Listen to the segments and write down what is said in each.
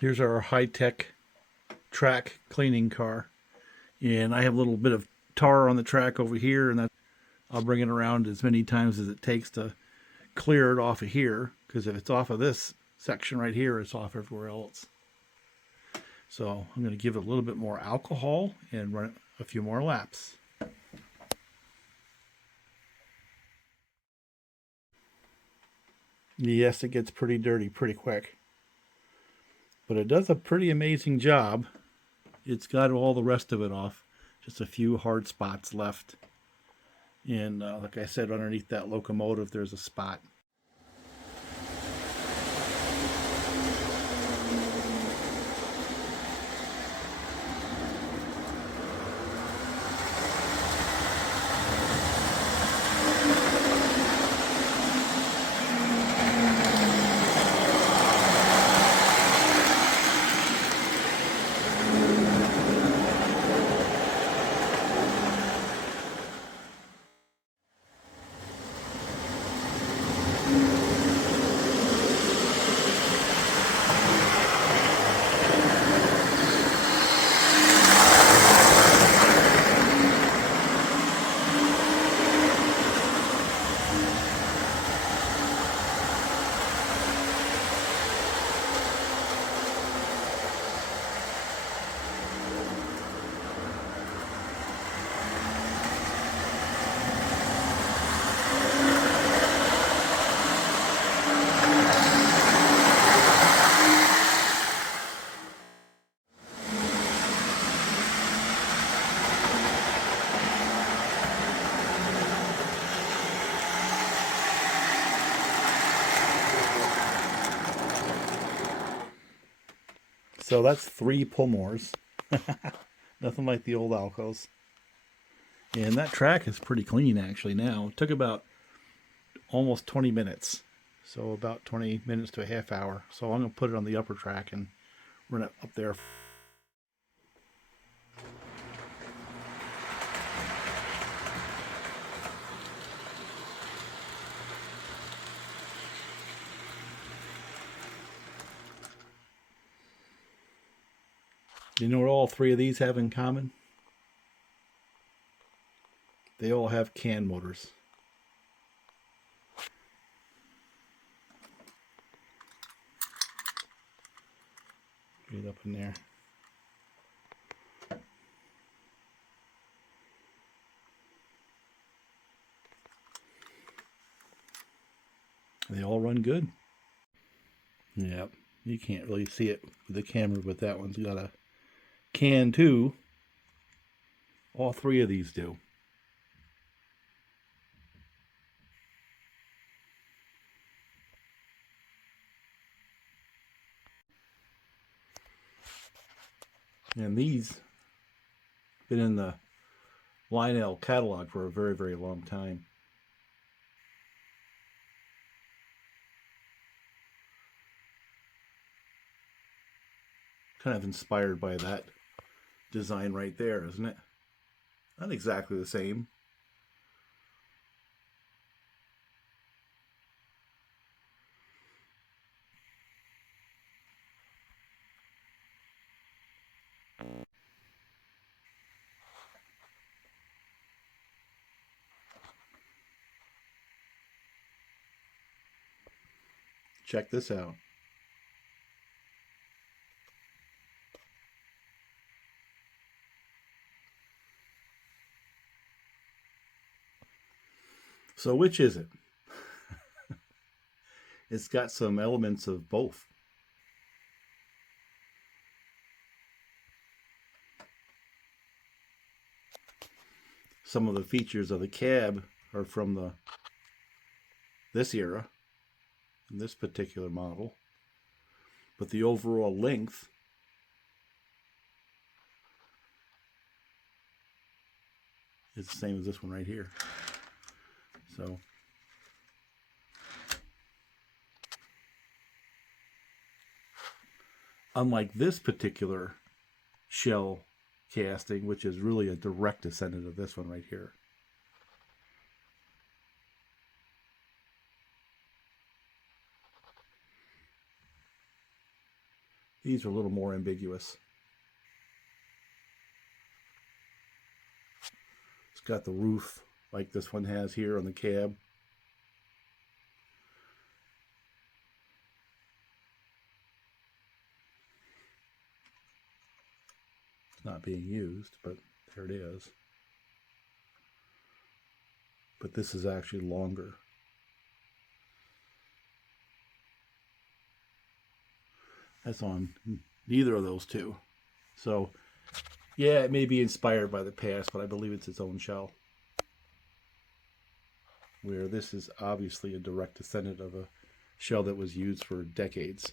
Here's our high-tech track cleaning car. And I have a little bit of tar on the track over here, and I'll bring it around as many times as it takes to clear it off of here, because if it's off of this section right here, it's off everywhere else. So I'm going to give it a little bit more alcohol and run it a few more laps. Yes, it gets pretty dirty pretty quick, but it does a pretty amazing job. It's got all the rest of it off, just a few hard spots left. And like I said, underneath that locomotive, there's a spot. So that's 3 Pulmores. Nothing like the old Alcos. And that track is pretty clean actually now. It took about almost 20 minutes. So about 20 minutes to a half hour. So I'm going to put it on the upper track and run it up there. You know what all 3 of these have in common? They all have can motors. Get up in there. They all run good. Yep, you can't really see it with the camera, but that one's got a can too. All 3 of these do. And these been in the Lionel catalog for a very, very long time. Kind of inspired by that design right there, isn't it? Not exactly the same. Check this out. So which is it? It's got some elements of both. Some of the features of the cab are from this era, in this particular model, but the overall length is the same as this one right here. So unlike this particular shell casting, which is really a direct descendant of this one right here. These are a little more ambiguous. It's got the roof like this one has here on the cab. It's not being used, but there it is. But this is actually longer. That's on neither of those two. So, yeah, it may be inspired by the past, but I believe it's its own shell. Where this is obviously a direct descendant of a shell that was used for decades.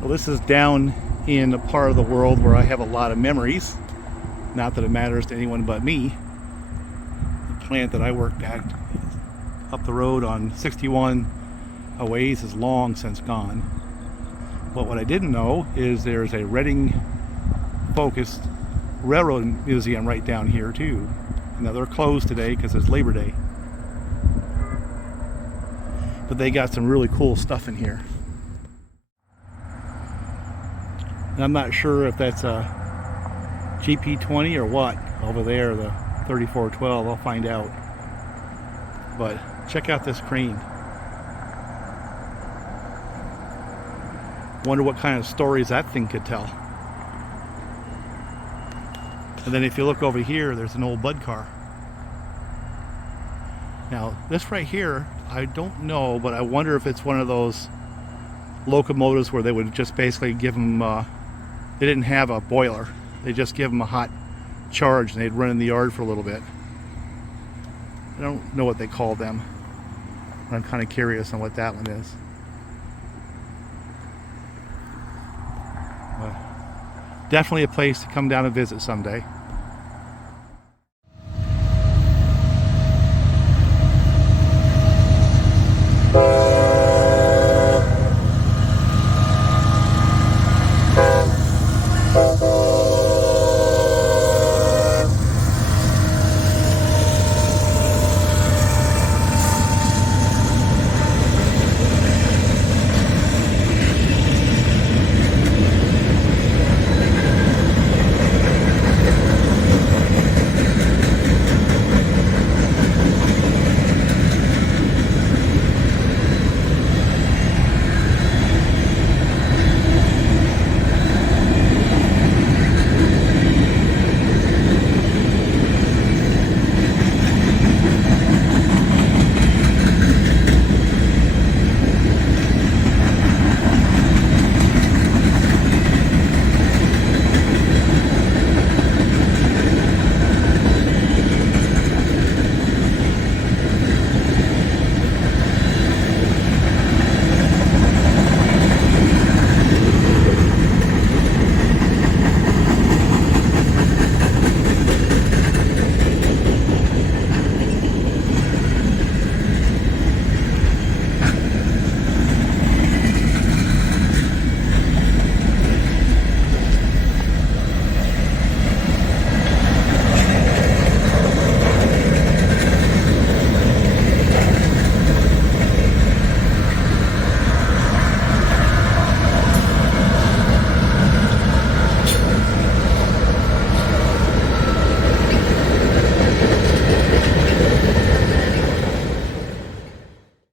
Well, this is down in a part of the world where I have a lot of memories. Not that it matters to anyone but me. The plant that I worked at up the road on 61 a ways is long since gone. But what I didn't know is there's a Reading focused railroad museum right down here too. Now they're closed today because it's Labor Day. But they got some really cool stuff in here. And I'm not sure if that's a GP20 or what over there, the 3412. I'll find out. But check out this crane. Wonder what kind of stories that thing could tell. And then if you look over here, there's an old Bud car. Now, this right here, I don't know, but I wonder if it's one of those locomotives where they would just basically give them, they didn't have a boiler. They just give them a hot charge and they'd run in the yard for a little bit. I don't know what they call them. I'm kind of curious on what that one is. Definitely a place to come down and visit someday.